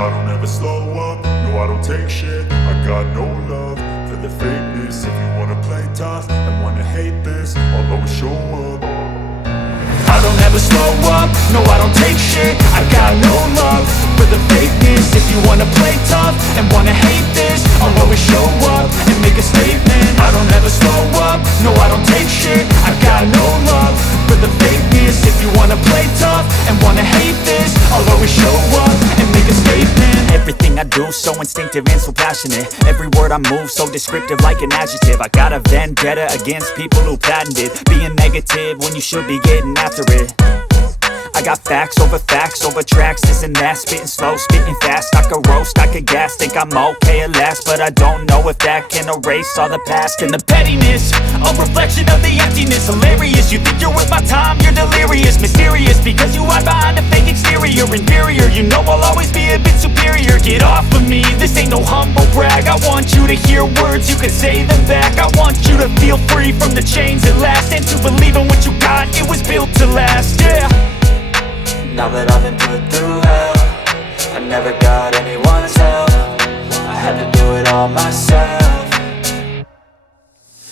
I don't ever slow up, no I don't take shit. I got no love for the fakeness. If you wanna play tough and wanna hate this, I'll always show up. I don't ever slow up, no I don't take shit. I got no love for the fakeness. If you wanna play tough and wanna hate this, I'll always show up and make a statement. I don't ever slow up, no I don't take shit. I got no love for the fakeness. If you wanna play tough and wanna hate this, I'll always show up and make a statement. Everything I do so instinctive and so passionate. Every word I move so descriptive like an adjective. I got a vendetta against people who patented being negative when you should be getting after it. I got facts over tracks, this and that. Spitting slow, spitting fast. I could roast, I could gas. Think I'm okay at last, but I don't know if that can erase all the past. And the pettiness, a reflection of the emptiness. Hilarious, you think you're worth my time, you're delirious. Mysterious, because you hide behind a fake exterior. Inferior, you know I'll always be a bit superior. Get off of me, this ain't no humble brag. I want you to hear words, you can say them back. I want you to feel free from the chains at last, and to believe in what you got, it was built to last, yeah. Now that I've been put through hell, I never got anyone's help. I had to do it all myself.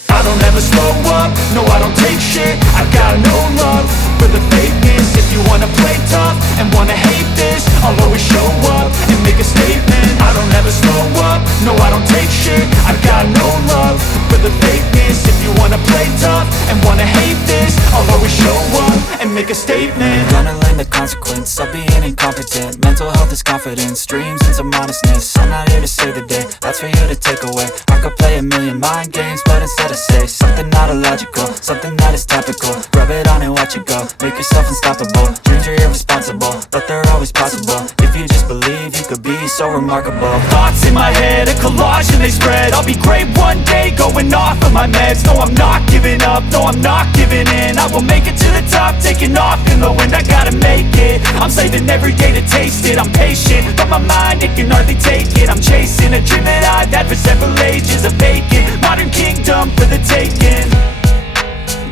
I don't ever slow up, no I don't take shit. I got no love for the fakeness. If you wanna play tough and wanna hate this, I'll always show up and make a statement. I don't ever slow up, no I don't take shit. I got no love for the fakeness. If you wanna play tough and wanna hate this, I'll always show up and make a statement. Gonna learn the consequence of being incompetent. Mental health is confidence, dreams and some modestness. I'm not here to save the day, that's for you to take away. I could play a million mind games, but instead I say something not illogical, something that is topical. Rub it on and watch it go, make yourself unstoppable. Dreams are irresponsible, but they're always possible. If you just believe, you could be so remarkable. Thoughts in my head, a collage and they spread. I'll be great one day, going off of my meds. No, I'm not giving up, no, I'm not giving in. I will make it to the top, taking off in the wind. I gotta make it, I'm saving every day to taste it. I'm patient, but my mind, it can hardly take it. I'm chasing a dream that I've had for several ages. A vacant, modern kingdom for the taking.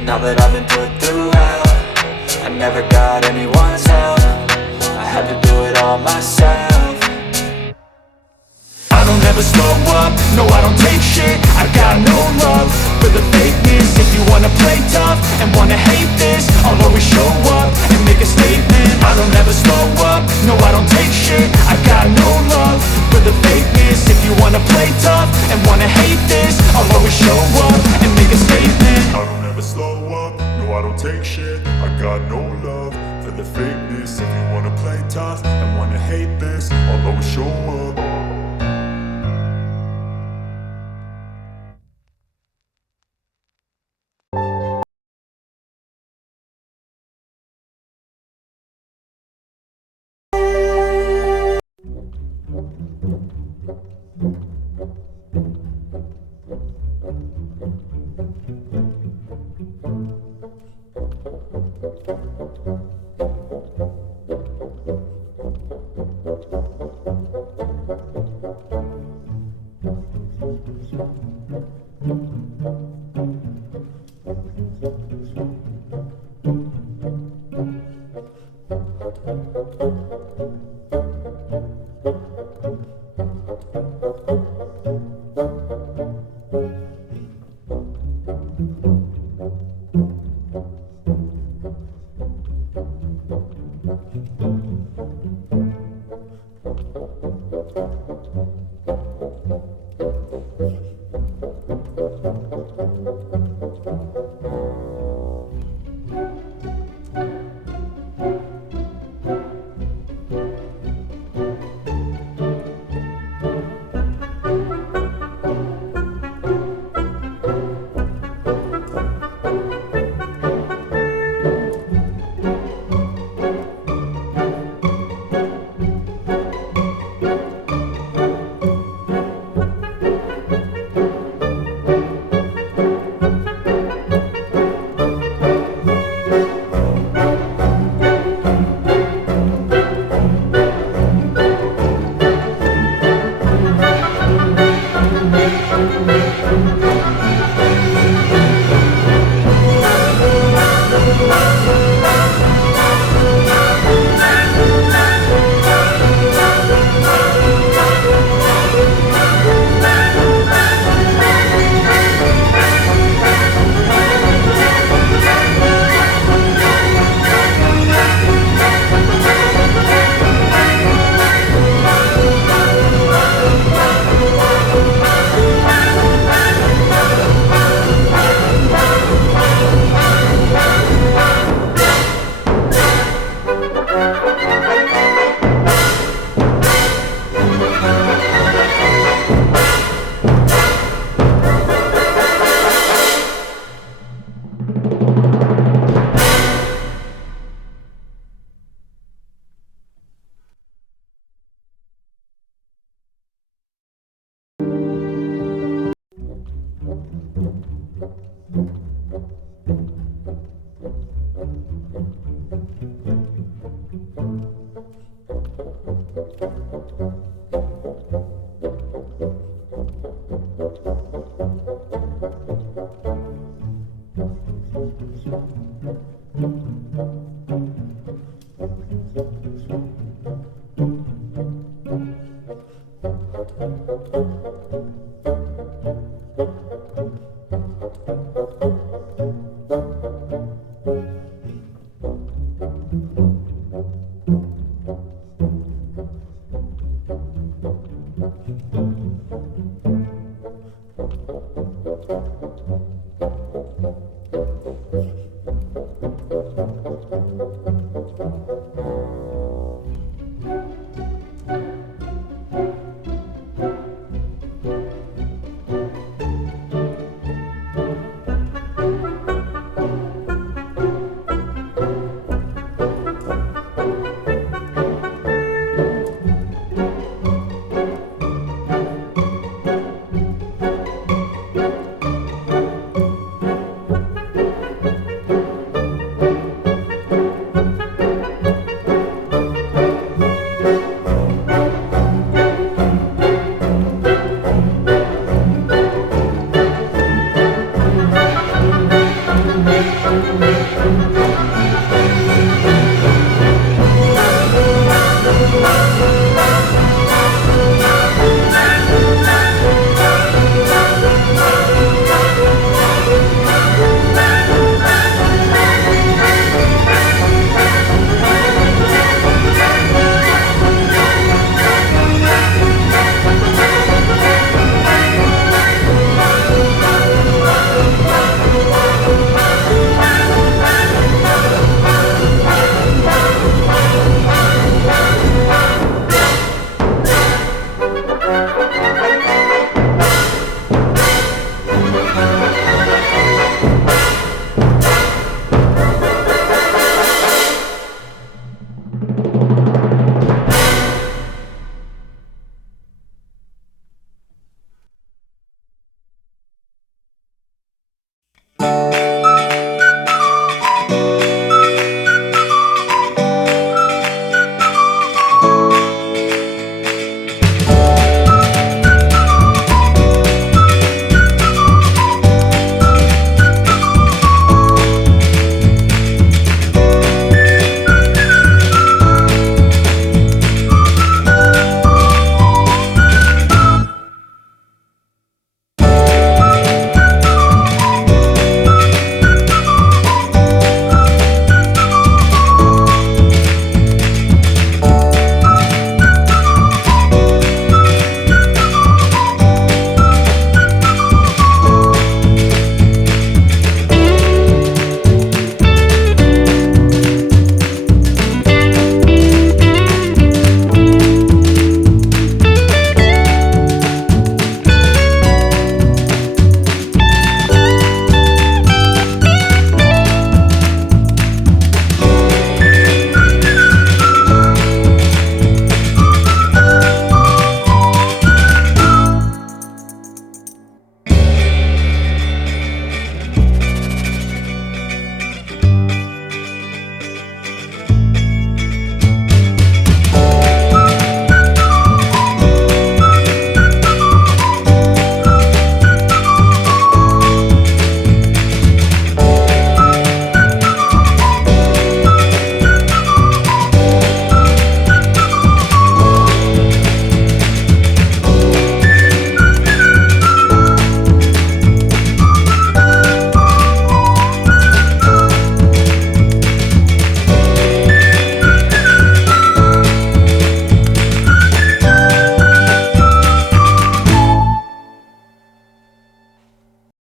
Now that I've been put through hell, I never got anyone's help. I had to do it all myself. I don't ever slow up, no I don't take shit. I got no love for the fakeness. If you wanna play tough and wanna hate this, I'll always show up and make a statement. I don't ever slow up, no I don't take shit. I got no love for the fakeness. If you wanna play tough and wanna hate this, I'll always show up and make a statement. I don't ever slow up, no I don't take shit. I got no love for the fakeness. If you wanna play tough and wanna hate this, I'll always show up.